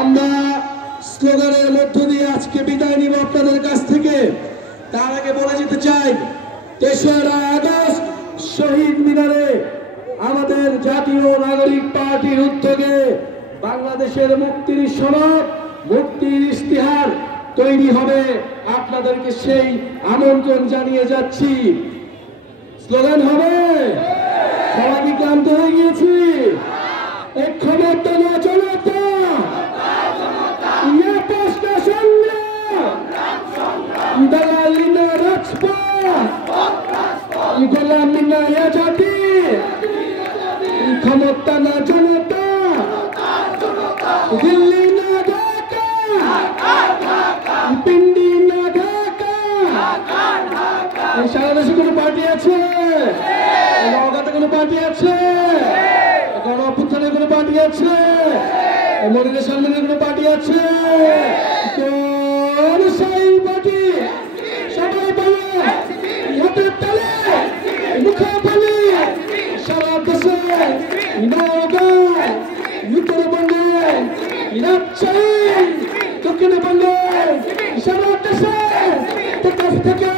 আমরা স্লোগানের মধ্য দিয়ে আজকে বিদায় নিব আপনাদের কাছ থেকে। তার আগে বলে যেতে চাই, ৩রা আগস্ট শহীদ মিনারে আমাদের জাতীয় নাগরিক পার্টির উদ্যোগে বাংলাদেশের মুক্তির সনদ, মুক্তির ইশতেহার তৈরি হবে। আপনাদেরকে সেই আমন্ত্রণ জানিয়ে যাচ্ছি। স্লোগান হবে, সবাই কি ক্লান্ত হয়ে গিয়েছি? এক ক্ষমতা না জনতা, ইয়ে প্রশ্ন সংগ্রাম, দালালি না রাজপথ, গোলামি না আজাদি, ক্ষমতা না জনতা, দিল্লি না ঢাকা, পিন্ডি না ঢাকা। সারা দেশে কোনো পার্টি আছে? নওগাঁতে কোনো পার্টি আছে? গণঅভ্যুত্থানের কোনো পার্টি আছে? মনিরের সামনের কোনো পার্টি আছে? কোন সেই পার্টি? সবাই বলে, হাতের তালে, মুখে বলি, সারা দেশে, নওগাঁ, উত্তরবঙ্গে, রাজশাহী, দক্ষিণবঙ্গে, সারা দেশে থেকে